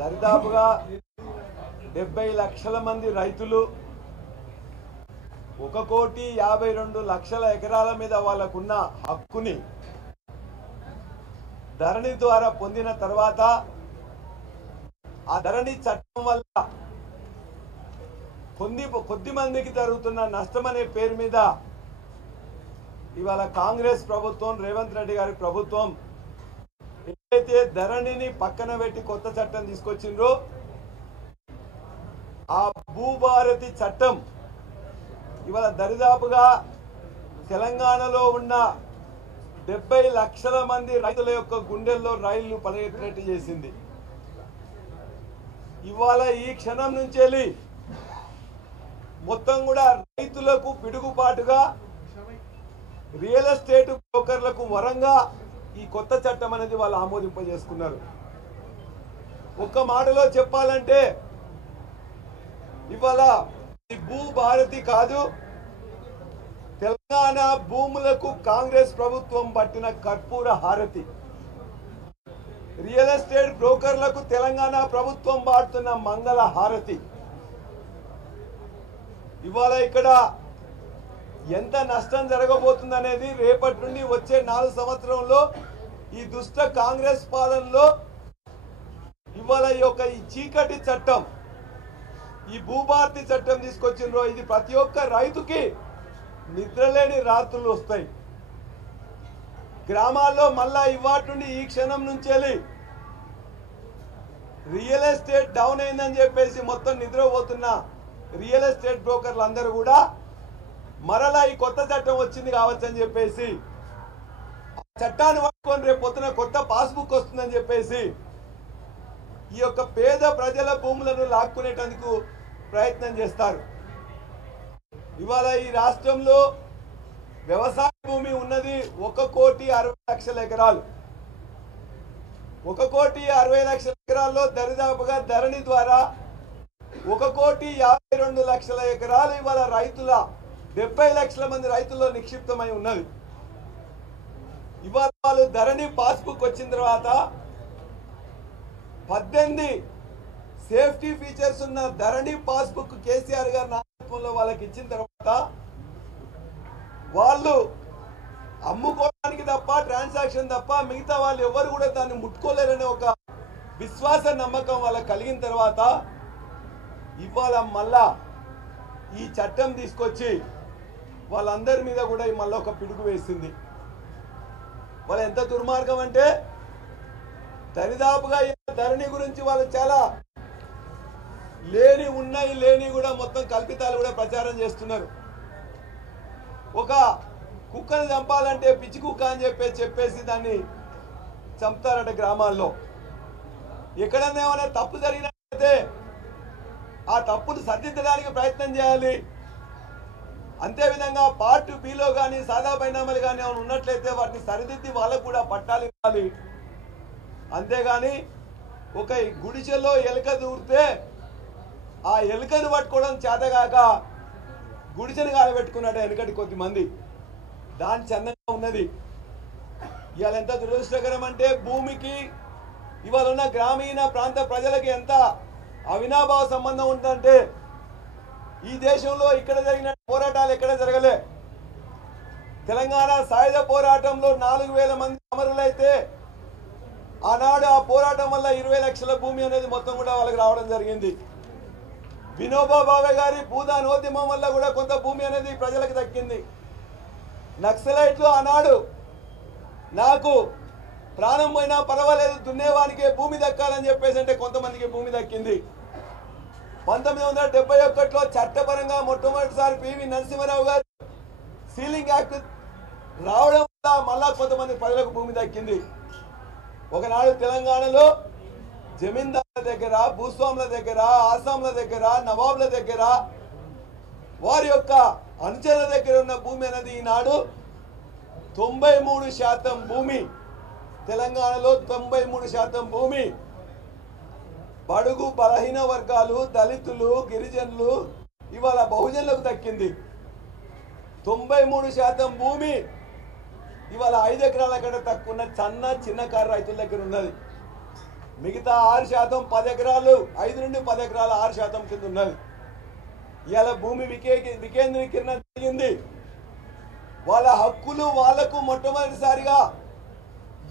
దరిదాపుగా 70 లక్షల మంది రైతులు 1,52,00,000 ఎకరాల మీద వాళ్ళకున్న హక్కుని ధరణి ద్వారా పొందిన తర్వాత ఆ ధరణి చట్టం వల్ల కొద్ది మందికి జరుగుతున్న నష్టం అనే పేరు మీద ఇవాళ కాంగ్రెస్ ప్రభుత్వం రేవంత్ రెడ్డి గారి ప్రభుత్వం ఏదైతే ధరణిని పక్కన పెట్టి కొత్త చట్టం తీసుకొచ్చిండ్రో ఆ భూభారతి చట్టం ఇవాళ దరిదాపుగా తెలంగాణలో ఉన్న 70 లక్షల మంది రైతుల యొక్క గుండెల్లో రైళ్లు పరిగెత్తినట్టు చేసింది. ఇవాళ ఈ క్షణం నుంచి వెళ్ళి మొత్తం కూడా రైతులకు పిడుగుపాటుగా రియల్ ఎస్టేట్ బ్రోకర్లకు వరంగా ఈ కొత్త చట్టం అనేది వాళ్ళు ఆమోదింపజేసుకున్నారు. ఒక్క మాటలో చెప్పాలంటే ఇవాళ ఈ భూభారతి కాదు, తెలంగాణ భూములకు కాంగ్రెస్ ప్రభుత్వం పట్టిన కర్పూర హారతి. రియల్ ఎస్టేట్ బ్రోకర్లకు తెలంగాణ ప్రభుత్వం పాడుతున్న మంగళ హారతి. ఇవాళ ఇక్కడ ఎంత నష్టం జరగబోతుందనేది రేపటి నుండి వచ్చే 4 సంవత్సరంలో ఈ దుష్ట కాంగ్రెస్ పాలనలో ఇవాళ ఈ చీకటి చట్టం, ఈ భూభారతి చట్టం తీసుకొచ్చిండ్రో ఇది ప్రతి ఒక్క రైతుకి నిద్రలేని రాత్రులు వస్తాయి. గ్రామాల్లో మళ్ళా ఇవాటి నుండి ఈ క్షణం నుంచి వెళ్ళి రియల్ ఎస్టేట్ డౌన్ అయిందని చెప్పేసి మొత్తం నిద్రపోతున్న రియల్ ఎస్టేట్ బ్రోకర్లు అందరూ కూడా మరలా ఈ కొత్త చట్టం వచ్చింది కావచ్చు అని చెప్పేసి చట్టాన్ని పట్టుకొని రేపు పొద్దున కొత్త పాస్బుక్ వస్తుందని చెప్పేసి ఈ యొక్క పేద ప్రజల భూములను లాక్కునేటందుకు ప్రయత్నం చేస్తారు. ఇవాళ ఈ రాష్ట్రంలో వ్యవసాయ భూమి ఉన్నది 1,60,00,000 ఎకరాలు. 1,60,00,000 ఎకరాల్లో దరిదాపుగా ధరణి ద్వారా 1,52,00,000 ఎకరాలు ఇవాళ రైతుల 70 లక్షల మంది రైతుల్లో నిక్షిప్తమై ఉన్నది. ఇవాళ వాళ్ళు ధరణి పాస్బుక్ వచ్చిన తర్వాత 18 సేఫ్టీ ఫీచర్స్ ఉన్న ధరణి పాస్బుక్ కేసీఆర్ గారి నాయకత్వంలో వాళ్ళకి ఇచ్చిన తర్వాత వాళ్ళు అమ్ముకోవడానికి తప్ప ట్రాన్సాక్షన్ తప్ప మిగతా వాళ్ళు ఎవరు కూడా దాన్ని ముట్టుకోలేరనే ఒక విశ్వాస నమ్మకం వాళ్ళకి కలిగిన తర్వాత ఇవాళ మళ్ళా ఈ చట్టం తీసుకొచ్చి వాళ్ళందరి మీద కూడా మళ్ళీ ఒక పిడుగు వేసింది. వాళ్ళు ఎంత దుర్మార్గం అంటే దరిదాపుగా ధరణి గురించి వాళ్ళు చాలా లేని కూడా మొత్తం కల్పితాలు కూడా ప్రచారం చేస్తున్నారు. ఒక కుక్కను చంపాలంటే పిచ్చి కుక్క అని చెప్పేసి దాన్ని చంపుతారట గ్రామాల్లో. ఎక్కడన్నా ఏమైనా తప్పు జరిగినట్లయితే ఆ తప్పును సరిదిద్దడానికి ప్రయత్నం చేయాలి. అంతేవిధంగా పార్ట్ బిలో కానీ సాదా పరిణామాలు కానీ ఏమైనా ఉన్నట్లయితే వాటిని సరిదిద్ది వాళ్ళకు కూడా పట్టాలు ఇవ్వాలి. అంతేగాని ఒక గుడిసెల్లో ఎలుక దూరితే ఆ ఎలుకను పట్టుకోవడం చేతగాక గుడిసెను కాలబెట్టుకున్నాడు వెనకటి కొద్దిమంది. దాని చందంగా ఉన్నది. ఇవాళ ఎంత దురదృష్టకరం అంటే భూమికి ఇవాళ ఉన్న గ్రామీణ ప్రాంత ప్రజలకి ఎంత అవినాభావ సంబంధం ఉందంటే ఈ దేశంలో ఇక్కడ జరిగిన పోరాటాలు ఎక్కడ జరగలే. తెలంగాణ సాయుధ పోరాటంలో 4,000 మంది అమరులైతే ఆనాడు ఆ పోరాటం వల్ల 20 లక్షల భూమి అనేది మొత్తం కూడా వాళ్ళకి రావడం జరిగింది. వినోబా భావే గారి భూదానోద్యమం వల్ల కూడా కొంత భూమి అనేది ప్రజలకు దక్కింది. నక్సలైట్లు ఆనాడు నాకు ప్రాణం పోయినా పర్వాలేదు దున్నేవానికే భూమి దక్కాలని చెప్పేసి అంటే కొంతమందికి భూమి దక్కింది. 1971లో చట్టపరంగా మొట్టమొదటిసారి పివి నరసింహారావు గారు సీలింగ్ యాక్ట్ రావడం వల్ల మళ్ళా కొంతమంది ప్రజలకు భూమి దక్కింది. ఒకనాడు తెలంగాణలో జమీందారుల దగ్గర, భూస్వాముల దగ్గర, ఆసాంల దగ్గర, నవాబుల దగ్గర, వారి యొక్క అనుచరుల దగ్గర ఉన్న భూమి అనేది ఈనాడు 93% భూమి, తెలంగాణలో 93% భూమి బడుగు బలహీన వర్గాలు, దళితులు, గిరిజనులు, ఇవాళ బహుజనులకు దక్కింది. 93% భూమి ఇవాళ 5 ఎకరాల కంటే తక్కువ ఉన్న చిన్నకారు రైతుల దగ్గర ఉన్నది. మిగతా 6% 10 ఎకరాలు 5 నుండి 10 ఎకరాలు 6% కింద ఉన్నది. ఇవాళ భూమి వికేంద్రీకరణ జరిగింది. వాళ్ళ హక్కులు వాళ్లకు మొట్టమొదటిసారిగా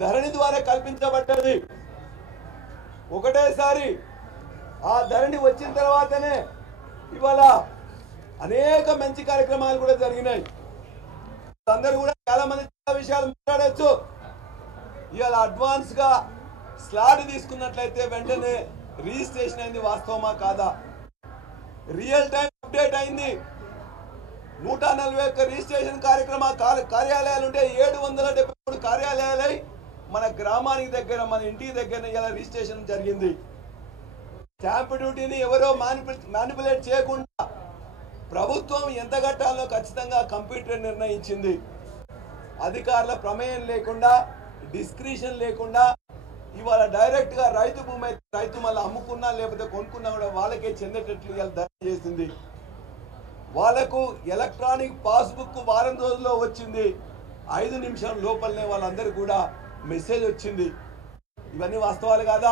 ధరణి ద్వారా కల్పించబడ్డది. ఒకటేసారి ఆ ధరణి వచ్చిన తర్వాతనే ఇవాళ అనేక మంచి కార్యక్రమాలు కూడా జరిగినాయి. అందరూ కూడా చాలా మంది చాలా విషయాలు మాట్లాడచ్చు. ఇవాళ అడ్వాన్స్ గా స్లాట్ తీసుకున్నట్లయితే వెంటనే రిజిస్ట్రేషన్ అయింది, వాస్తవమా కాదా? రియల్ టైం అప్డేట్ అయింది. 141 రిజిస్ట్రేషన్ కార్యాలయాలు ఉంటే 773 కార్యాలయాలై మన గ్రామానికి దగ్గర మన ఇంటికి దగ్గర ఇలా రిజిస్ట్రేషన్ జరిగింది. స్టాంప్ డ్యూటీని ఎవరో మ్యానిపులేట్ చేయకుండా ప్రభుత్వం ఎంత కట్టాలో ఖచ్చితంగా కంప్యూటర్ నిర్ణయించింది. అధికారుల ప్రమేయం లేకుండా, డిస్క్రిషన్ లేకుండా ఇవాళ డైరెక్ట్ గా రైతు భూమి రైతు మళ్ళీ అమ్ముకున్నా లేకపోతే కొనుక్కున్నా కూడా వాళ్ళకే చెందేటట్లు ఇవాళ ధర చేసింది. వాళ్లకు ఎలక్ట్రానిక్ పాస్బుక్ వారం రోజుల్లో వచ్చింది. 5 నిమిషాల లోపలనే వాళ్ళందరూ కూడా మెసేజ్ వచ్చింది. ఇవన్నీ వాస్తవాలు కాదా?